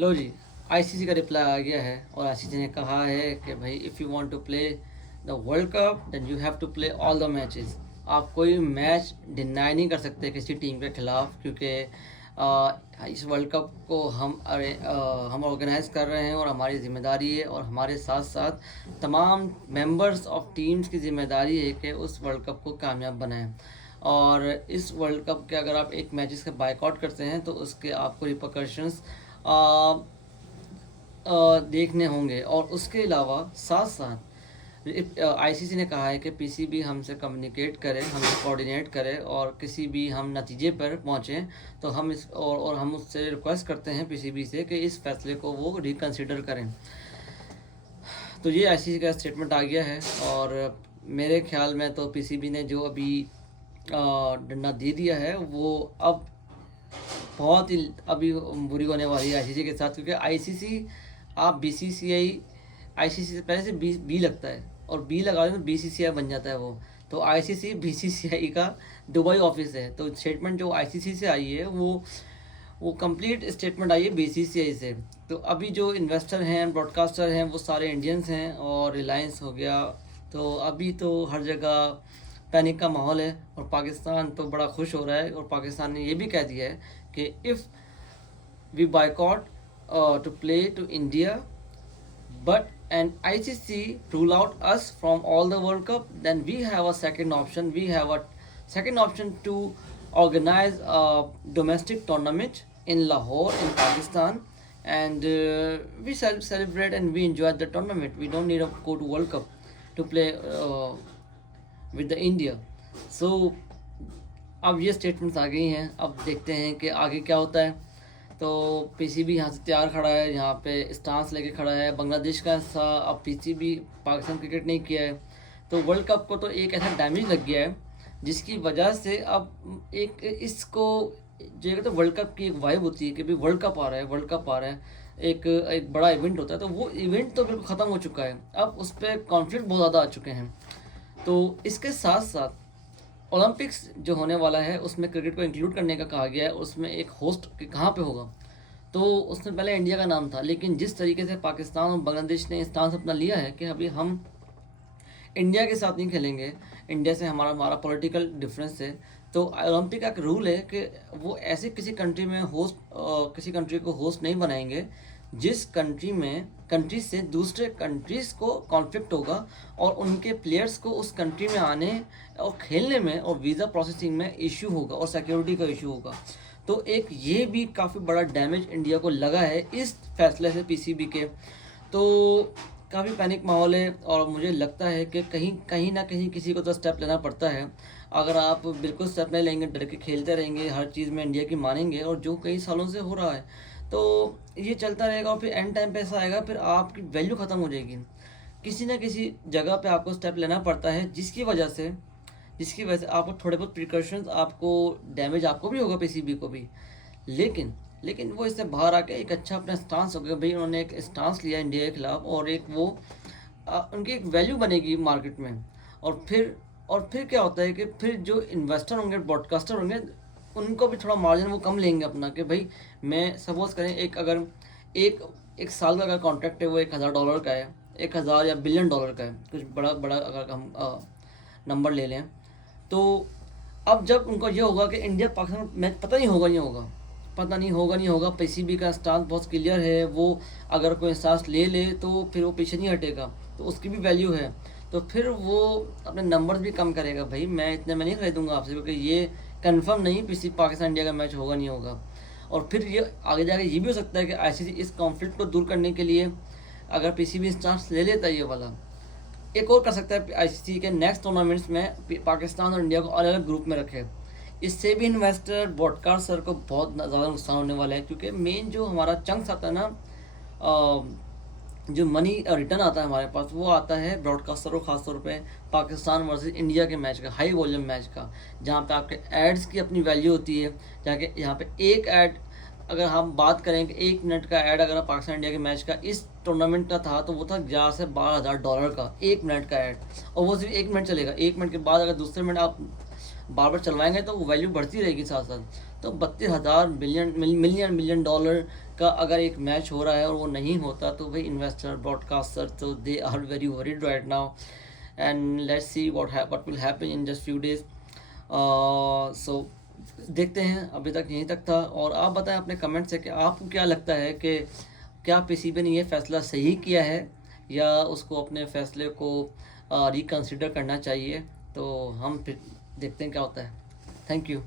लो जी, ICC का reply आ गया है और आईसीसी ने कहा है कि भाई if you want to play the world cup then you have to play all the matches. आप कोई मैच डिनाई नहीं कर सकते किसी टीम के खिलाफ, क्योंकि इस वर्ल्ड कप को हम ऑर्गेनाइज कर रहे हैं और हमारी ज़िम्मेदारी है, और हमारे साथ साथ तमाम मेंबर्स ऑफ टीम्स की ज़िम्मेदारी है कि उस वर्ल्ड कप को कामयाब बनाएं। और इस वर्ल्ड कप के अगर आप एक मैचेस का बायकॉट करते हैं तो उसके आपको रिपरकशंस देखने होंगे। और उसके अलावा साथ साथ आईसीसी ने कहा है कि पीसीबी हमसे कम्युनिकेट करे, हमसे कोऑर्डिनेट करे, और किसी भी हम नतीजे पर पहुँचें तो हम और हम उससे रिक्वेस्ट करते हैं पीसीबी से कि इस फैसले को वो रिकंसिडर करें। तो ये आईसीसी का स्टेटमेंट आ गया है, और मेरे ख्याल में तो पीसीबी ने जो अभी डंडा दे दिया है वो अब बहुत ही अभी बुरी होने वाली है आईसीसी के साथ, क्योंकि आईसीसी आप बीसीसीआई आईसीसी से पहले से बी लगता है, और बी लगा दें तो बीसीसीआई बन जाता है वो। तो आईसीसी बीसीसीआई का दुबई ऑफिस है। तो स्टेटमेंट जो आईसीसी से आई है वो कंप्लीट स्टेटमेंट आई है बीसीसीआई से। तो अभी जो इन्वेस्टर हैं, ब्रॉडकास्टर हैं, वो सारे इंडियंस हैं, और रिलायंस हो गया। तो अभी तो हर जगह पैनिक का माहौल है, और पाकिस्तान तो बड़ा खुश हो रहा है, और पाकिस्तान ने ये भी कह दिया है कि if we boycott to play to India but and ICC rule out us from all the World Cup, then we have a second option. We have a second option to organize a domestic tournament in Lahore in Pakistan, and we celebrate and we enjoy the tournament. We don't need to go to World Cup to play with the India. So अब ये statements आ गई हैं। अब देखते हैं कि आगे क्या होता है। तो पीसीबी यहाँ से तैयार खड़ा है, यहाँ पे स्टांस लेके खड़ा है। बांग्लादेश का हिस्सा अब पीसीबी पाकिस्तान क्रिकेट नहीं किया है, तो वर्ल्ड कप को तो एक ऐसा डैमेज लग गया है जिसकी वजह से अब एक इसको जो है तो वर्ल्ड कप की एक वाइब होती है कि भाई वर्ल्ड कप आ रहा है, वर्ल्ड कप आ रहा है, एक एक बड़ा इवेंट होता है, तो वो इवेंट तो बिल्कुल ख़त्म हो चुका है। अब उस पर कॉन्फ्लिक्ट बहुत ज़्यादा आ चुके हैं। तो इसके साथ साथ ओलंपिक्स जो होने वाला है उसमें क्रिकेट को इंक्लूड करने का कहा गया है। उसमें एक होस्ट कहाँ पे होगा, तो उसमें पहले इंडिया का नाम था, लेकिन जिस तरीके से पाकिस्तान और बांग्लादेश ने स्टांस अपना लिया है कि अभी हम इंडिया के साथ नहीं खेलेंगे, इंडिया से हमारा हमारा पॉलिटिकल डिफरेंस है, तो ओलंपिक का एक रूल है कि वो ऐसे किसी कंट्री में किसी कंट्री को होस्ट नहीं बनाएंगे जिस कंट्री से दूसरे कंट्रीज़ को कॉन्फ्लिक्ट होगा और उनके प्लेयर्स को उस कंट्री में आने और खेलने में और वीज़ा प्रोसेसिंग में इशू होगा और सिक्योरिटी का इशू होगा। तो एक ये भी काफ़ी बड़ा डैमेज इंडिया को लगा है इस फैसले से पीसीबी के। तो काफ़ी पैनिक माहौल है, और मुझे लगता है कि कहीं ना कहीं किसी को तो स्टेप लेना पड़ता है। अगर आप बिल्कुल स्टेप नहीं लेंगे, डर के खेलते रहेंगे, हर चीज़ में इंडिया की मानेंगे, और जो कई सालों से हो रहा है, तो ये चलता रहेगा, और फिर एंड टाइम पे ऐसा आएगा, फिर आपकी वैल्यू ख़त्म हो जाएगी। किसी ना किसी जगह पे आपको स्टेप लेना पड़ता है, जिसकी वजह से आपको थोड़े बहुत प्रिकॉशंस, आपको डैमेज आपको भी होगा, पीसीबी को भी, लेकिन वो इससे बाहर आके एक अच्छा अपना स्टांस हो गया। भाई उन्होंने एक स्टांस लिया इंडिया के खिलाफ, और एक वो उनकी एक वैल्यू बनेगी मार्केट में। और फिर क्या होता है कि फिर जो इन्वेस्टर होंगे, ब्रॉडकास्टर होंगे, उनको भी थोड़ा मार्जिन वो कम लेंगे अपना, कि भाई मैं सपोज करें अगर एक साल का अगर कॉन्ट्रैक्ट है वो $1000 का है, 1000 या बिलियन डॉलर का है, कुछ बड़ा बड़ा अगर हम नंबर ले लें, तो अब जब उनको ये होगा कि इंडिया पाकिस्तान मैच पता नहीं होगा, पीसीबी का स्टांस बहुत क्लियर है, वो अगर कोई स्टांस ले ले तो फिर वो पीछे नहीं हटेगा, तो उसकी भी वैल्यू है। तो फिर वो अपने नंबर्स भी कम करेगा, भाई मैं इतने में नहीं खरीदूंगा आपसे, क्योंकि ये कंफर्म नहीं पाकिस्तान इंडिया का मैच होगा नहीं होगा। और फिर ये आगे जाके ये भी हो सकता है कि आईसीसी इस कॉन्फ्लिक्ट को दूर करने के लिए अगर पीसीबी स्टांस ले लेता है ये वाला, एक और कर सकता है आईसीसी के नेक्स्ट टूर्नामेंट्स में पाकिस्तान और इंडिया को अलग अलग ग्रुप में रखे। इससे भी इन्वेस्टर ब्रॉडकास्टर को बहुत ज़्यादा नुकसान होने वाला है, क्योंकि मेन जो हमारा चंक्स आता है ना, जो मनी रिटर्न आता है हमारे पास, वो आता है ब्रॉडकास्टर को, खासतौर पे पाकिस्तान वर्सेस इंडिया के मैच का, हाई वॉल्यूम मैच का, जहाँ पे आपके एड्स की अपनी वैल्यू होती है। जाके यहाँ पे एक ऐड, अगर हम बात करें कि 1 मिनट का ऐड अगर पाकिस्तान इंडिया के मैच का इस टूर्नामेंट का था, तो वो था $11,000 से $12,000 का 1 मिनट का ऐड, और वो सिर्फ 1 मिनट चलेगा। 1 मिनट के बाद अगर दूसरे मिनट आप बार बार चलवाएंगे तो वो वैल्यू बढ़ती रहेगी साथ साथ। तो 32,000 मिलियन डॉलर का अगर एक मैच हो रहा है और वो नहीं होता तो भाई इन्वेस्टर, ब्रॉडकास्टर, तो they are very worried right now, and let's see what will happen in just few days. So देखते हैं, अभी तक यहीं तक था। और आप बताएं अपने कमेंट से कि आपको क्या लगता है कि क्या पीसीबी ने ये फ़ैसला सही किया है या उसको अपने फ़ैसले को रिकंसिडर करना चाहिए। तो हम फिर देखते हैं क्या होता है। Thank you.